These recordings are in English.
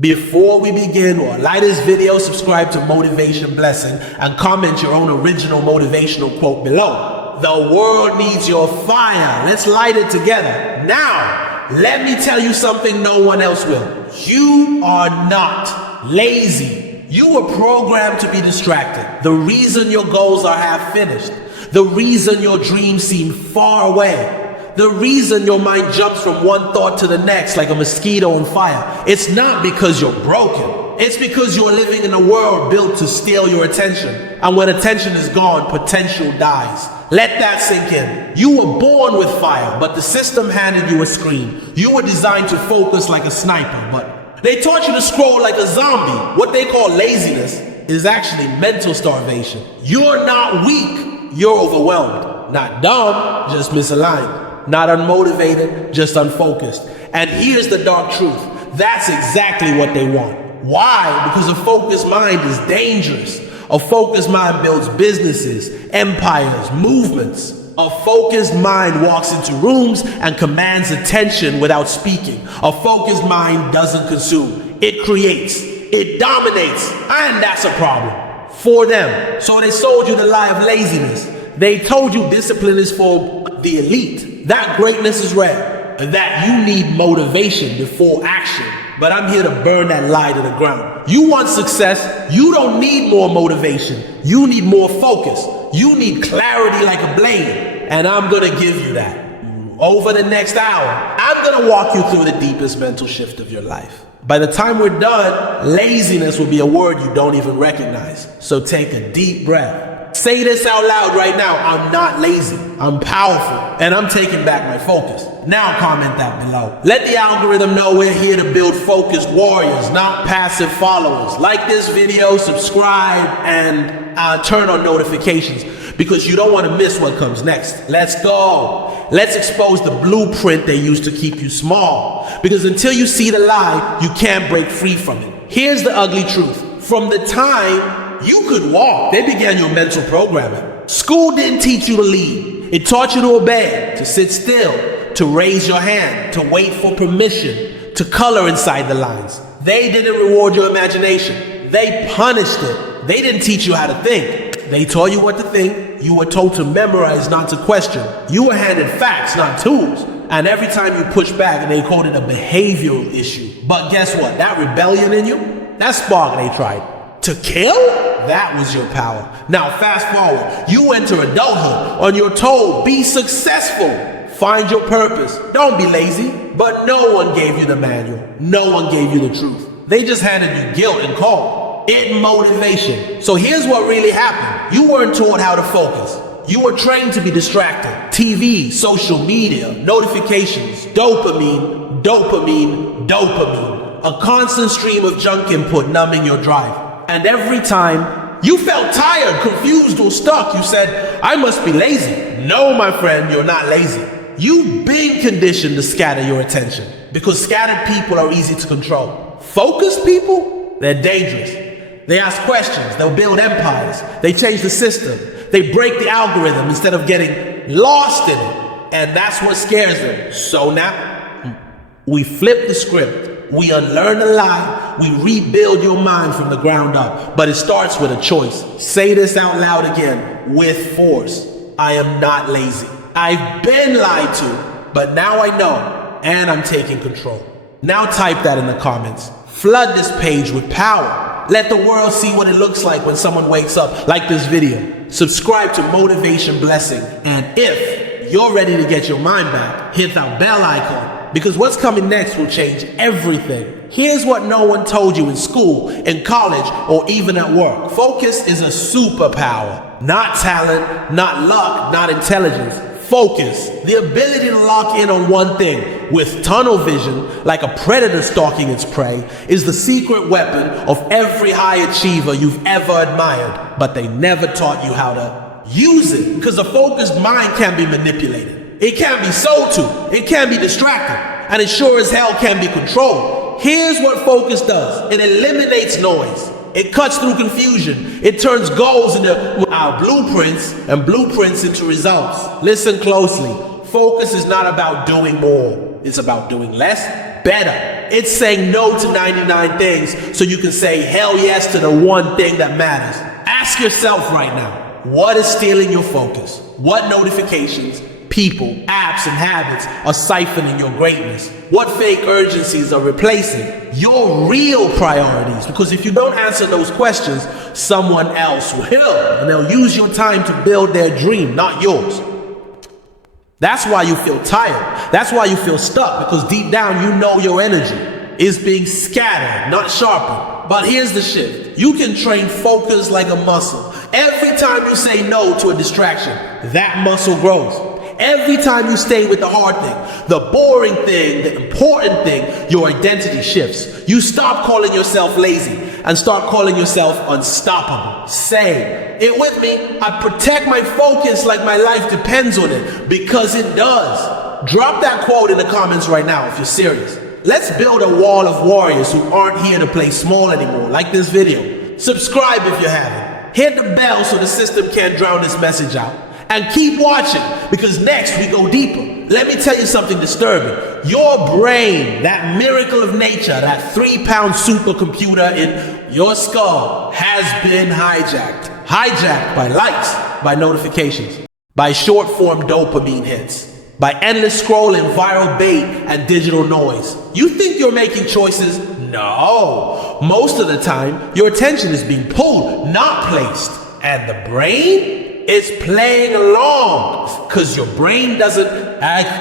Before we begin, or like this video, subscribe to Motivation Blessing and comment your own original motivational quote below. The world needs your fire. Let's light it together. Now, let me tell you something no one else will. You are not lazy. You were programmed to be distracted. The reason your goals are half finished, the reason your dreams seem far away, the reason your mind jumps from one thought to the next like a mosquito on fire, it's not because you're broken. It's because you're living in a world built to steal your attention. And when attention is gone, potential dies. Let that sink in. You were born with fire, but the system handed you a screen. You were designed to focus like a sniper, but they taught you to scroll like a zombie. What they call laziness is actually mental starvation. You're not weak, you're overwhelmed. Not dumb, just misaligned. Not unmotivated, just unfocused. And here's the dark truth. That's exactly what they want. Why? Because a focused mind is dangerous. A focused mind builds businesses, empires, movements. A focused mind walks into rooms and commands attention without speaking. A focused mind doesn't consume. It creates. It dominates. And that's a problem for them. So they sold you the lie of laziness. They told you discipline is for the elite. That greatness is rare, and that you need motivation before action. But I'm here to burn that lie to the ground. You want success, you don't need more motivation. You need more focus. You need clarity like a blade. And I'm gonna give you that. Over the next hour, I'm gonna walk you through the deepest mental shift of your life. By the time we're done, laziness will be a word you don't even recognize. So take a deep breath. Say this out loud right now. I'm not lazy. I'm powerful. And I'm taking back my focus. Now comment that below. Let the algorithm know we're here to build focused warriors, not passive followers. Like this video, subscribe, and turn on notifications because you don't want to miss what comes next. Let's go. Let's expose the blueprint they use to keep you small. Because until you see the lie, you can't break free from it. Here's the ugly truth. From the time you could walk, they began your mental programming. School didn't teach you to lead. It taught you to obey, to sit still, to raise your hand, to wait for permission, to color inside the lines. They didn't reward your imagination. They punished it. They didn't teach you how to think. They taught you what to think. You were told to memorize, not to question. You were handed facts, not tools. And every time you push back, they called it a behavioral issue. But guess what? That rebellion in you, that spark they tried to kill, that was your power. Now fast forward, you enter adulthood and you're told, be successful, find your purpose, don't be lazy. But no one gave you the manual. No one gave you the truth. They just handed you guilt and called it motivation. So here's what really happened. You weren't taught how to focus. You were trained to be distracted. TV, social media, notifications, dopamine, dopamine, dopamine. A constant stream of junk input numbing your drive. And every time you felt tired, confused, or stuck, you said, I must be lazy. No, my friend, you're not lazy. You've been conditioned to scatter your attention because scattered people are easy to control. Focused people, they're dangerous. They ask questions, they'll build empires, they change the system, they break the algorithm instead of getting lost in it. And that's what scares them. So now, we flip the script. We unlearn the lie. We rebuild your mind from the ground up. But it starts with a choice. Say this out loud again with force. I am not lazy. I've been lied to, but now I know, and I'm taking control. Now type that in the comments. Flood this page with power. Let the world see what it looks like when someone wakes up. Like this video. Subscribe to Motivation Blessing. And if you're ready to get your mind back, hit that bell icon. Because what's coming next will change everything. Here's what no one told you in school, in college, or even at work. Focus is a superpower. Not talent, not luck, not intelligence. Focus, the ability to lock in on one thing with tunnel vision, like a predator stalking its prey, is the secret weapon of every high achiever you've ever admired. But they never taught you how to use it. Because a focused mind can be manipulated. It can be sold to, it can be distracted, and it sure as hell can be controlled. Here's what focus does. It eliminates noise. It cuts through confusion. It turns goals into our blueprints and blueprints into results. Listen closely. Focus is not about doing more. It's about doing less better. It's saying no to 99 things so you can say hell yes to the one thing that matters. Ask yourself right now, what is stealing your focus? What notifications, people, apps, and habits are siphoning your greatness? What fake urgencies are replacing your real priorities? Because if you don't answer those questions, someone else will, and they'll use your time to build their dream, not yours. That's why you feel tired. That's why you feel stuck, because deep down you know your energy is being scattered, not sharpened. But here's the shift. You can train focus like a muscle. Every time you say no to a distraction, that muscle grows. Every time you stay with the hard thing, the boring thing, the important thing, your identity shifts. You stop calling yourself lazy and start calling yourself unstoppable. Say it with me. I protect my focus like my life depends on it, because it does. Drop that quote in the comments right now if you're serious. Let's build a wall of warriors who aren't here to play small anymore, like this video. Subscribe if you haven't. Hit the bell so the system can't drown this message out. And keep watching, because next we go deeper. Let me tell you something disturbing. Your brain, that miracle of nature, that 3-pound supercomputer in your skull, has been hijacked. Hijacked by likes, by notifications, by short-form dopamine hits, by endless scrolling, viral bait, and digital noise. You think you're making choices? No. Most of the time, your attention is being pulled, not placed. And the brain is playing along, because your brain doesn't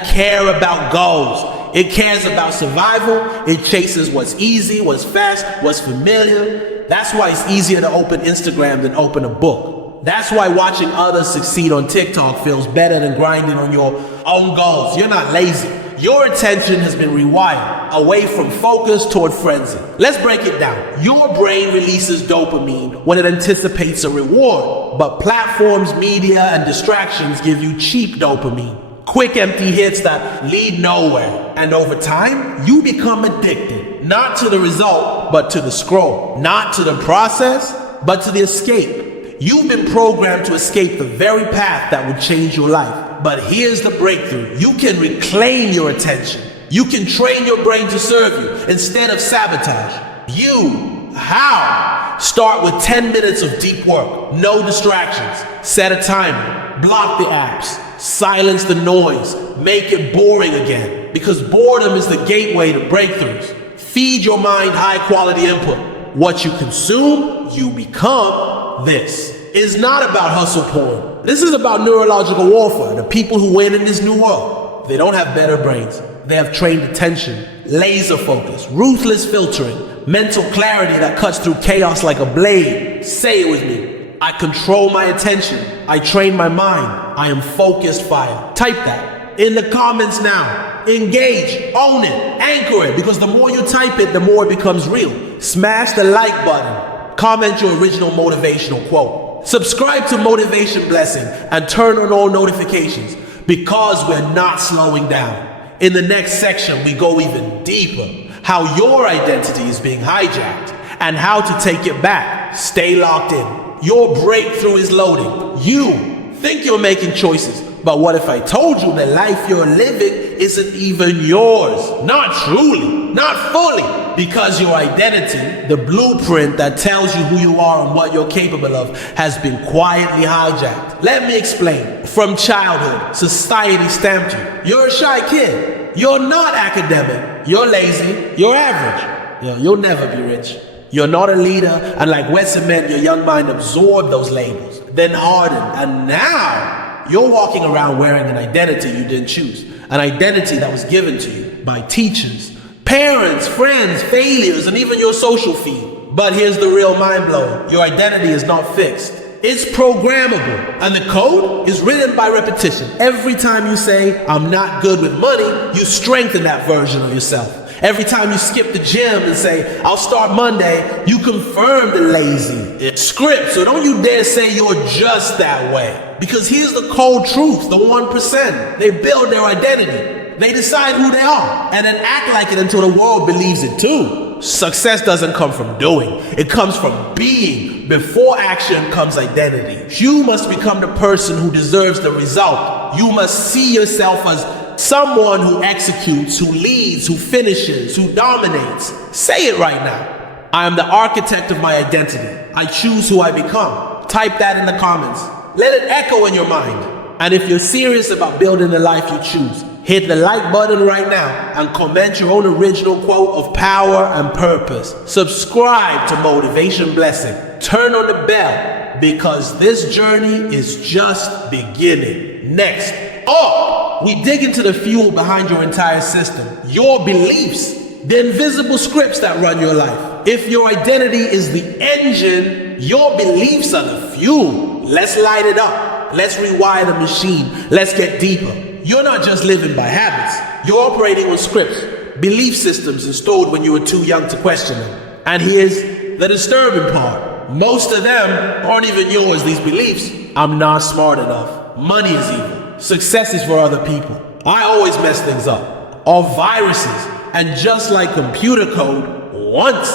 care about goals. It cares about survival. It chases what's easy, what's fast, what's familiar. That's why it's easier to open Instagram than open a book. That's why watching others succeed on TikTok feels better than grinding on your own goals. You're not lazy. Your attention has been rewired away from focus toward frenzy. Let's break it down. Your brain releases dopamine when it anticipates a reward, but platforms, media, and distractions give you cheap dopamine. Quick, empty hits that lead nowhere. And over time, you become addicted, not to the result, but to the scroll. Not to the process, but to the escape. You've been programmed to escape the very path that would change your life. But here's the breakthrough. You can reclaim your attention. You can train your brain to serve you instead of sabotage you. How? Start with 10 minutes of deep work. No distractions. Set a timer. Block the apps. Silence the noise. Make it boring again. Because boredom is the gateway to breakthroughs. Feed your mind high-quality input. What you consume, you become. This is not about hustle porn. This is about neurological warfare. The people who win in this new world, they don't have better brains. They have trained attention, laser focus, ruthless filtering, mental clarity that cuts through chaos like a blade. Say it with me. I control my attention. I train my mind. I am focused fire. Type that in the comments now. Engage, own it, anchor it, because the more you type it, the more it becomes real. Smash the like button. Comment your original motivational quote. Subscribe to Motivation Blessing and turn on all notifications, because we're not slowing down. In the next section, we go even deeper. How your identity is being hijacked and how to take it back. Stay locked in. Your breakthrough is loading. You think you're making choices, but what if I told you the life you're living isn't even yours? Not truly, not fully. Because your identity, the blueprint that tells you who you are and what you're capable of, has been quietly hijacked. Let me explain. From childhood, society stamped you. You're a shy kid. You're not academic. You're lazy. You're average. You'll never be rich. You're not a leader, and like wet cement, your young mind absorbed those labels, then hardened, and now you're walking around wearing an identity you didn't choose. An identity that was given to you by teachers, parents, friends, failures, and even your social feed. But here's the real mind blow. Your identity is not fixed. It's programmable. And the code is written by repetition. Every time you say, I'm not good with money, you strengthen that version of yourself. Every time you skip the gym and say, I'll start Monday, you confirm the lazy script. So don't you dare say you're just that way. Because here's the cold truth, the 1%. They build their identity. They decide who they are and then act like it until the world believes it too. Success doesn't come from doing. It comes from being. Before action comes identity. You must become the person who deserves the result. You must see yourself as Someone who executes, who leads, who finishes, who dominates. Say it right now. I am the architect of my identity. I choose who I become. Type that in the comments. Let it echo in your mind. And if you're serious about building the life you choose, hit the like button right now and comment your own original quote of power and purpose. Subscribe to Motivation Blessing. Turn on the bell because this journey is just beginning. Next up, we dig into the fuel behind your entire system, your beliefs, the invisible scripts that run your life. If your identity is the engine, your beliefs are the fuel. Let's light it up. Let's rewire the machine. Let's get deeper. You're not just living by habits. You're operating on scripts, belief systems installed when you were too young to question them. And here's the disturbing part. Most of them aren't even yours, these beliefs. I'm not smart enough. Money is evil. Success is for other people. I always mess things up. Or viruses. And just like computer code, once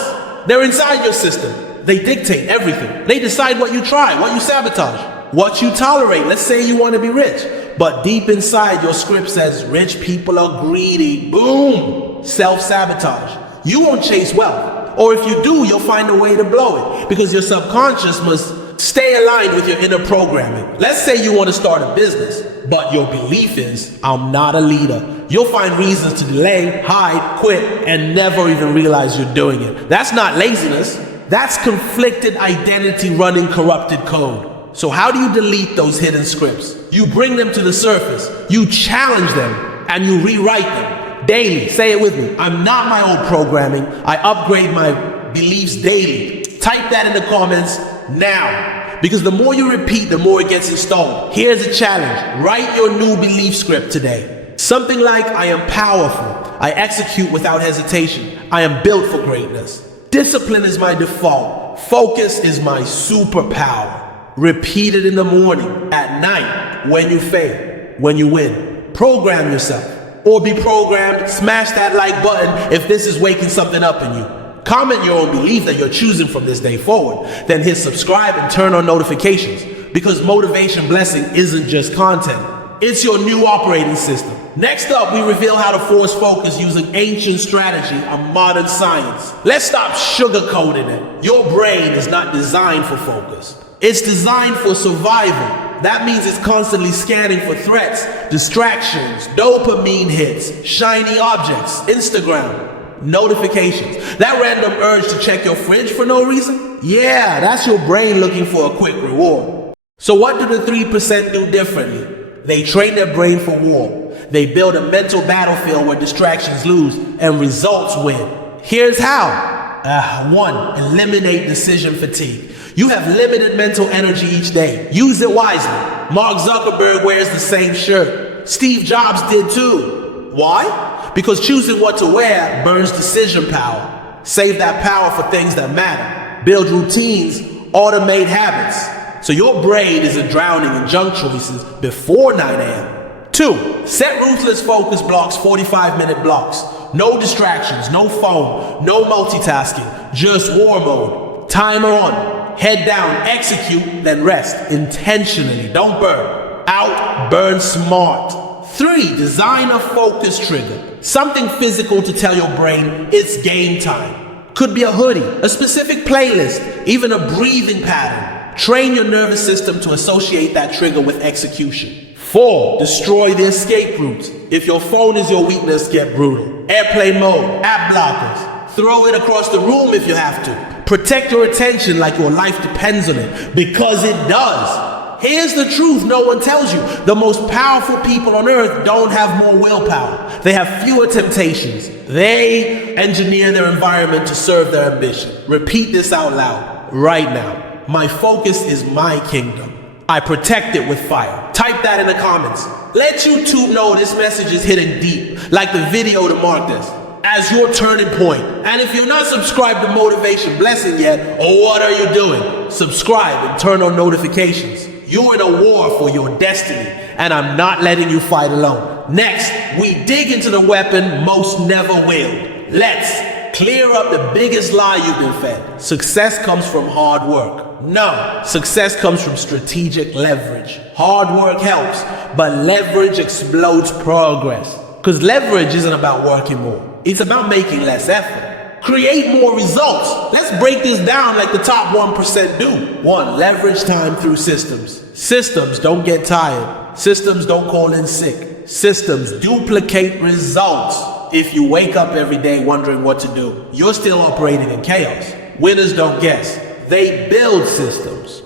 they're inside your system, they dictate everything. They decide what you try, what you sabotage, what you tolerate. Let's say you want to be rich, but deep inside your script says rich people are greedy. Boom! Self-sabotage. You won't chase wealth. Or if you do, you'll find a way to blow it because your subconscious must stay aligned with your inner programming. Let's say you want to start a business, but your belief is, I'm not a leader. You'll find reasons to delay, hide, quit, and never even realize you're doing it. That's not laziness. That's conflicted identity running corrupted code. So how do you delete those hidden scripts? You bring them to the surface. You challenge them, and you rewrite them daily. Say it with me. I'm not my old programming. I upgrade my beliefs daily. Type that in the comments now. Because the more you repeat, the more it gets installed. Here's a challenge. Write your new belief script today. Something like, I am powerful. I execute without hesitation. I am built for greatness. Discipline is my default. Focus is my superpower. Repeat it in the morning, at night, when you fail, when you win. Program yourself. Or be programmed. Smash that like button if this is waking something up in you. Comment your own belief that you're choosing from this day forward. Then hit subscribe and turn on notifications. Because Motivation Blessing isn't just content. It's your new operating system. Next up, we reveal how to force focus using ancient strategy and modern science. Let's stop sugarcoating it. Your brain is not designed for focus. It's designed for survival. That means it's constantly scanning for threats, distractions, dopamine hits, shiny objects, Instagram, notifications. That random urge to check your fridge for no reason? Yeah, that's your brain looking for a quick reward. So what do the 3% do differently? They train their brain for war. They build a mental battlefield where distractions lose and results win. Here's how. 1. Eliminate decision fatigue. You have limited mental energy each day. Use it wisely. Mark Zuckerberg wears the same shirt. Steve Jobs did too. Why? Because choosing what to wear burns decision power. Save that power for things that matter. Build routines, automate habits. So your brain isn't drowning in junk choices before 9 a.m. 2. Set ruthless focus blocks, 45-minute blocks. No distractions, no phone, no multitasking, just war mode. Timer on, head down, execute, then rest. Intentionally, don't burn. Out, burn smart. 3. Design a focus trigger. Something physical to tell your brain it's game time. Could be a hoodie, a specific playlist, even a breathing pattern. Train your nervous system to associate that trigger with execution. 4. Destroy the escape routes. If your phone is your weakness, get brutal. Airplane mode, app blockers. Throw it across the room if you have to. Protect your attention like your life depends on it, because it does. Here's the truth no one tells you. The most powerful people on earth don't have more willpower. They have fewer temptations. They engineer their environment to serve their ambition. Repeat this out loud right now. My focus is my kingdom. I protect it with fire. Type that in the comments. Let YouTube know this message is hitting deep, like the video to mark this as your turning point. And if you're not subscribed to Motivation Blessing yet, what are you doing? Subscribe and turn on notifications. You're in a war for your destiny, and I'm not letting you fight alone. Next, we dig into the weapon most never wield. Let's Clear up the biggest lie you've been fed. Success comes from hard work. No, success comes from strategic leverage. Hard work helps, but leverage explodes progress. Because leverage isn't about working more. It's about making less effort. Create more results. Let's break this down like the top 1% do. 1. Leverage time through systems. Systems don't get tired. Systems don't call in sick. Systems duplicate results. If you wake up every day wondering what to do, you're still operating in chaos. Winners don't guess. They build systems.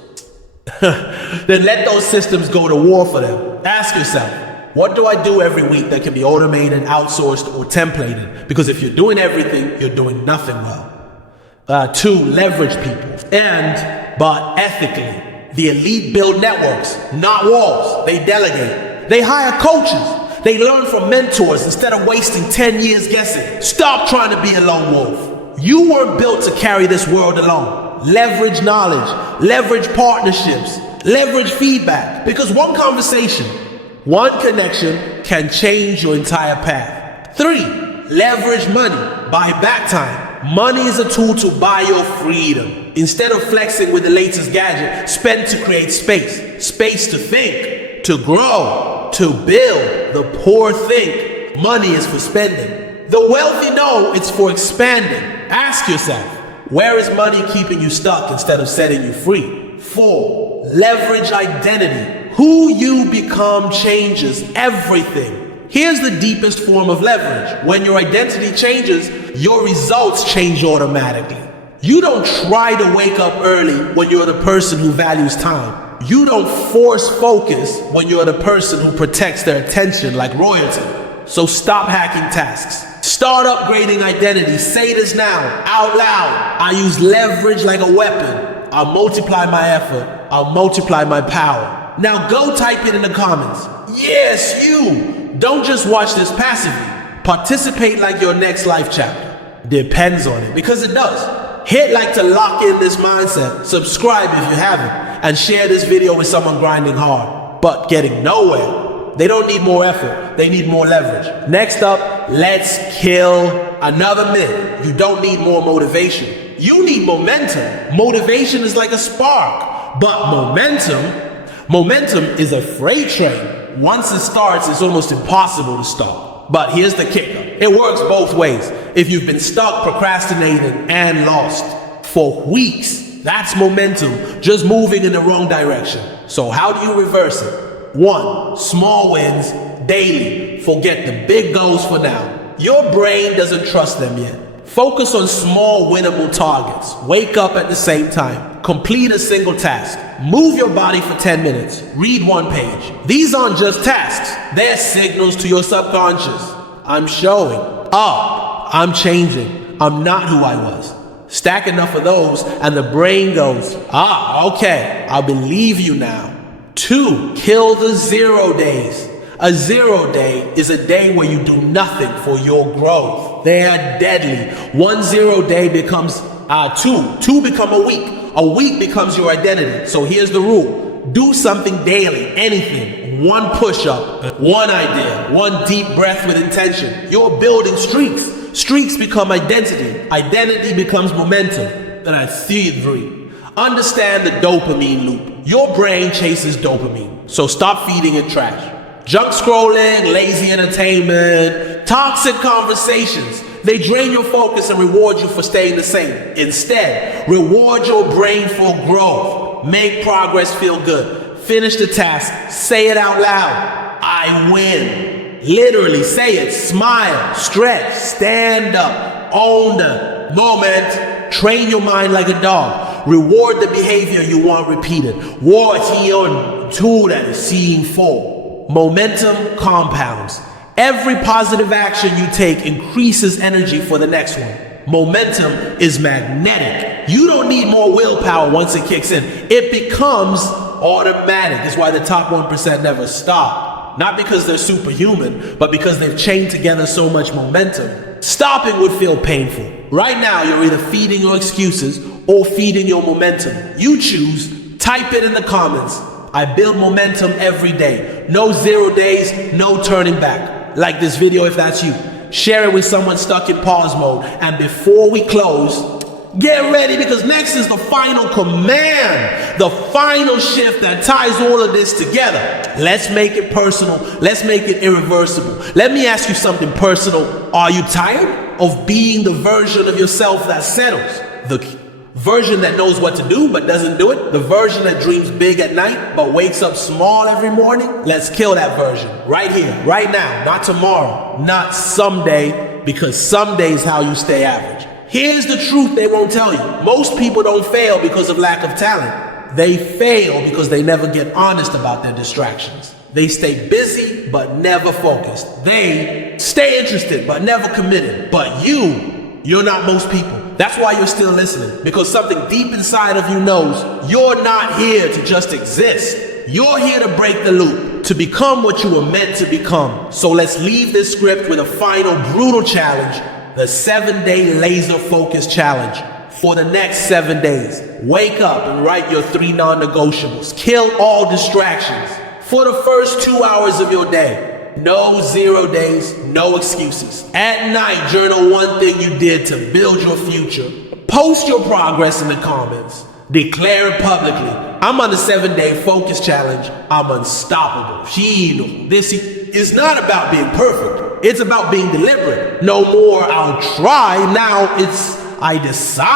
Then let those systems go to war for them. Ask yourself, what do I do every week that can be automated, outsourced, or templated? Because if you're doing everything, you're doing nothing well. 2, leverage people. But ethically. The elite build networks, not walls. They delegate. They hire coaches. They learn from mentors instead of wasting 10 years guessing. Stop trying to be a lone wolf. You weren't built to carry this world alone. Leverage knowledge, leverage partnerships, leverage feedback. Because one conversation, one connection can change your entire path. 3, leverage money. Buy back time. Money is a tool to buy your freedom. Instead of flexing with the latest gadget, spend to create space. Space to think, to grow, to build. The poor think money is for spending. The wealthy know it's for expanding. Ask yourself, where is money keeping you stuck instead of setting you free? 4, leverage identity. Who you become changes everything. Here's the deepest form of leverage. When your identity changes, your results change automatically. You don't try to wake up early when you're the person who values time. You don't force focus when you're the person who protects their attention like royalty. So stop hacking tasks. Start upgrading identity. Say this now, out loud. I use leverage like a weapon. I'll multiply my effort. I'll multiply my power. Now go type it in the comments. Yes, you. Don't just watch this passively. Participate like your next life chapter. Depends on it, because it does. Hit like to lock in this mindset. Subscribe if you haven't. And share this video with someone grinding hard, but getting nowhere. They don't need more effort. They need more leverage. Next up, let's kill another myth. You don't need more motivation. You need momentum. Motivation is like a spark, but momentum is a freight train. Once it starts, it's almost impossible to stop. But here's the kicker. It works both ways. If you've been stuck, procrastinating, and lost for weeks, that's momentum, just moving in the wrong direction. So how do you reverse it? 1, small wins daily. Forget the big goals for now. Your brain doesn't trust them yet. Focus on small winnable targets. Wake up at the same time. Complete a single task. Move your body for 10 minutes. Read 1 page. These aren't just tasks. They're signals to your subconscious. I'm showing up. I'm changing. I'm not who I was. Stack enough of those and the brain goes, okay, I believe you now. 2, kill the 0 days. A 0 day is a day where you do nothing for your growth. They are deadly. 1 0 day becomes 2 become a week. A week becomes your identity. So here's the rule. Do something daily, anything. 1 push-up, 1 idea, 1 deep breath with intention. You're building streaks. Streaks become identity. Identity becomes momentum. Then I see 3. Understand the dopamine loop. Your brain chases dopamine, so stop feeding it trash. Junk scrolling, lazy entertainment, toxic conversations. They drain your focus and reward you for staying the same. Instead, reward your brain for growth. Make progress feel good. Finish the task. Say it out loud. I win. Literally say it. Smile, stretch, stand up, own the moment. Train your mind like a dog. Reward the behavior you want repeated. Watch your tool that is seeing full. Momentum compounds. Every positive action you take increases energy for the next one. Momentum is magnetic. You don't need more willpower once it kicks in. It becomes automatic. That's why the top 1% never stop. Not because they're superhuman, but because they've chained together so much momentum. Stopping would feel painful. Right now, you're either feeding your excuses or feeding your momentum. You choose. Type it in the comments. I build momentum every day. No 0 days, no turning back. Like this video if that's you. share it with someone stuck in pause mode. And before we close, get ready, because next is the final command, the final shift that ties all of this together. Let's make it personal. Let's make it irreversible. Let me ask you something personal. Are you tired of being the version of yourself that settles? The version that knows what to do but doesn't do it? The version that dreams big at night but wakes up small every morning? Let's kill that version right here, right now, not tomorrow, not someday, because someday is how you stay average. Here's the truth they won't tell you. Most people don't fail because of lack of talent. They fail because they never get honest about their distractions. They stay busy but never focused. They stay interested but never committed. But you're not most people. That's why you're still listening, because something deep inside of you knows you're not here to just exist. You're here to break the loop, to become what you were meant to become. So let's leave this script with a final brutal challenge, the 7-day laser focus challenge. For the next 7 days, wake up and write your 3 non-negotiables. Kill all distractions for the first 2 hours of your day. No 0 days, no excuses. At night, journal one thing you did to build your future. Post your progress in the comments. Declare it publicly. I'm on the 7-day focus challenge. I'm unstoppable. This is not about being perfect. It's about being deliberate. No more I'll try. Now it's I decide,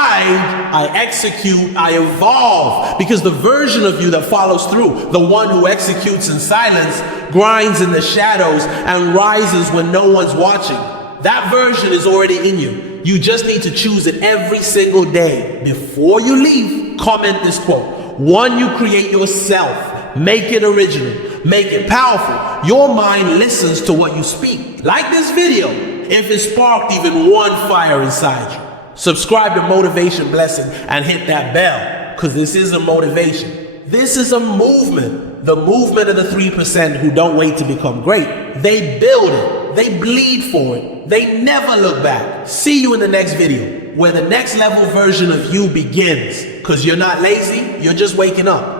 I execute, I evolve. Because the version of you that follows through, the one who executes in silence, grinds in the shadows, and rises when no one's watching, that version is already in you. You just need to choose it every single day. Before you leave, comment this quote. One you create yourself. Make it original. Make it powerful. Your mind listens to what you speak. Like this video, if it sparked even one fire inside you. Subscribe to Motivation Blessing and hit that bell, because this isn't motivation. This is a movement. The movement of the 3% who don't wait to become great. They build it. They bleed for it. They never look back. See you in the next video, where the next level version of you begins. Because you're not lazy, you're just waking up.